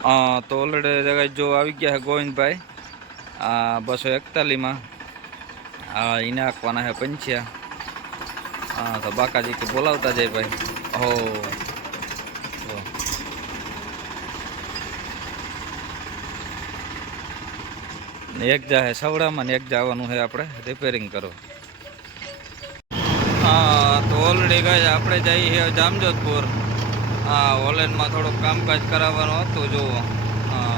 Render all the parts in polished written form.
તો ઓલરેડી જગ્યાએ જો આવી ગયા છે ગોવિંદભાઈ 241 માં એને નાખવાના છે પંચ્યા તો બાકાજી કે બોલાવતા જાય ભાઈ હો એક જાહે સવડામાં ને એક જવાનું છે આપણે રિપેરિંગ કરો તો ઓલરેડી ગાય આપણે જઈએ છીએ જામજોધપુર ઓનલાઈનમાં થોડુંક કામકાજ કરાવવાનું હતું જુઓ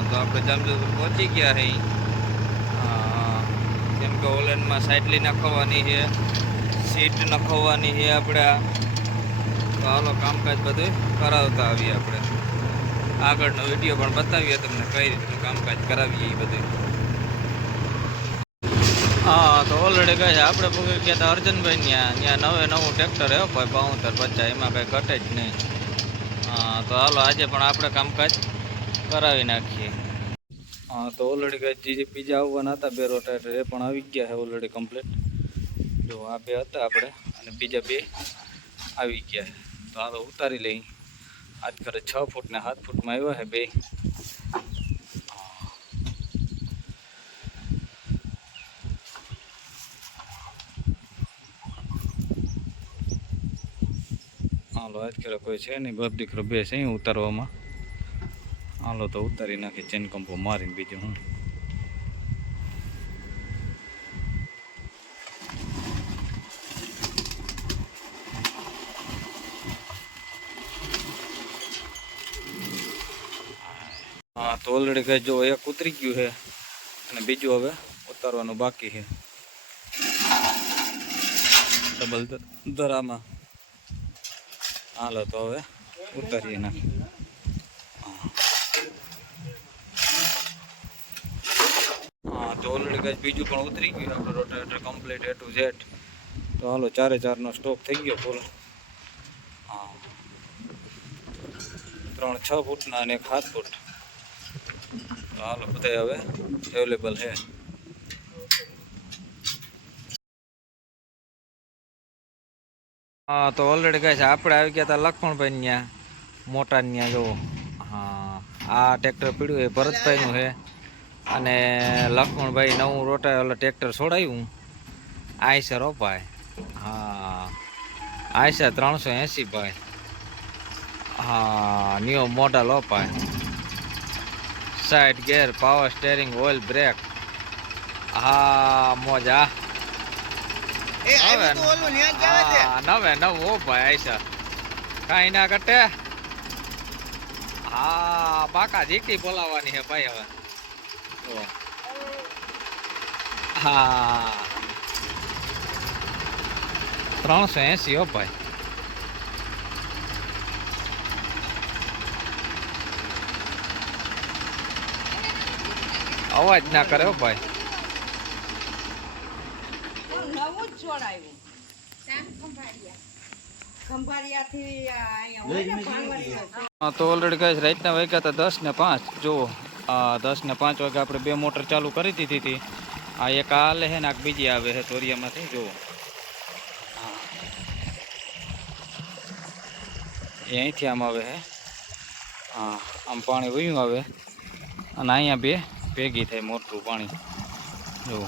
તો આપણે જામજોધપુર પહોંચી ગયા છીએ કેમ કે ઓનલાઈનમાં સાઇટલી નાખવાની છે સીટ નખવાની છે આપણે તો હાલો કામકાજ બધું કરાવતા આવીએ આપણે આગળનો વિડીયો પણ બતાવીએ તમને કઈ રીતનું કામકાજ કરાવીએ એ બધું તો ઓલરેડી કહે છે આપણે પૂછી ગયા હતા અર્જનભાઈ ત્યાં નવું ટ્રેક્ટર હે ભાઈ 7250 એમાં કંઈ ઘટે જ નહીં તો હાલો આજે પણ આપણે કામકાજ કરાવી નાખીએ તો ઓલરેડી કંઈ જે બીજા આવવાના હતા 2 રોટાવેટર એ પણ આવી ગયા છે ઓલરેડી કમ્પ્લીટ જો આ 2 હતા આપણે અને બીજા 2 આવી ગયા છે તો હાલો ઉતારી લઈ આજ કરે 6 ફૂટ ને 7 ફૂટમાં આવ્યા છે 2 હાલો આજ કરે કોઈ છે નહીં બાપ દીકરો 2 છે ઉતારવામાં હાલો તો ઉતારી નાખી ચેન કંપો મારીને બીજું હું તો ઓલરેડી કઈ જો એક ઉતરી ગયું છે અને બીજું હવે ઉતારવાનું બાકી છે ડબલ ધરામાં હાલો તો હવે ઉતારીએ નાખી તો ઓલરેડી કઈ બીજું પણ ઉતરી ગયું આપણે rotavator complete A to Z તો હાલો 4 નો સ્ટોક થઈ ગયો ફૂલ 3 6 ફૂટના અને 1 7 ફૂટ હાલો બધા હવે અવેલેબલ છે તો ઓલરેડી કહે છે આપણે આવી ગયા હતા લખમણભાઈ ત્યાં મોટા ત્યાં જો આ ટ્રેક્ટર પીડ્યું એ ભરતભાઈનું છે અને લખમણભાઈ નવું રોટા ટ્રેક્ટર છોડાયું આઈસર ભાઈ આઈસર 380 ભાઈ ન્યૂ મોડલ ભાઈ સાઈડ ગેર પાવર સ્ટેરિંગ ઓઇલ બ્રેક મોજા નવે નવું ભાઈ આઈસર કઈ ના કટે બાકા જીટી બોલાવવાની છે ભાઈ હવે 380 ભાઈ અવાજ ના કરે ભાઈ તો ઓલરેડી કઈ રાતના વાગ્યા હતા 10 ને 5 જુઓ 10 ને 5 વાગે આપણે 2 મોટર ચાલુ કરી દીધી હતી એક હાલે છે ને આ બીજી આવે છે તોરિયામાંથી જુઓ એ અહીંથી આમ આવે છે આમ પાણી વયું આવે અને અહીંયા 2 ભેગી થાય મોટું પાણી જુઓ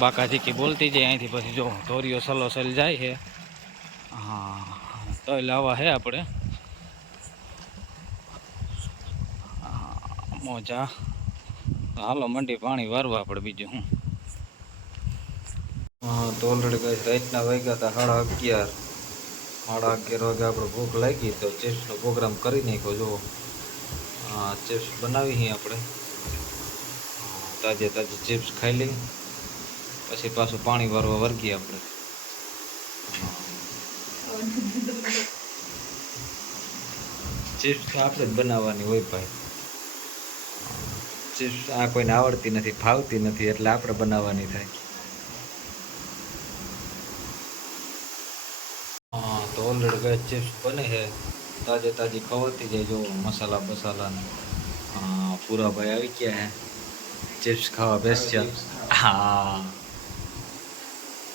બાકાજી કી બોલતી જાય અહીંથી પછી જો તોરિયો સલોસલ જાય છે તો લાવવા હે આપણે મોજા હાલો મંડી પાણી વારવા આપણે બીજું હું તો ઓલરેડી કઈ રાતના વાગ્યા હતા 11:30 11:30 વાગે આપણે ભૂખ લાગી તો ચિપ્સનો પ્રોગ્રામ કરી નાખ્યો જો ચિપ્સ બનાવી અહીં આપણે તાજે તાજી ચિપ્સ ખાઈ લઈ પછી પાછું પાણી વારવા વર્ગીએ આપણે ચિપ્સ આપણે જ બનાવવાની હોય ભાઈ ચિપ્સ આ કોઈને આવડતી નથી ફાવતી નથી એટલે આપણે બનાવવાની થાય તો ઓલરેડી ગઈ ચિપ્સ બને છે તાજે તાજી ખવાતી જાય જો મસાલા બસાલા પૂરા ભાઈ આવી ગયા હે ચિપ્સ ખાવા બેસ્યા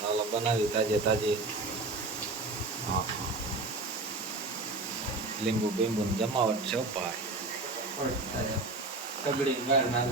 હાલો બનાવી તાજે તાજી લીંબુ બીંબુ જમાવટ છે ભાઈ તગડી બહાર ના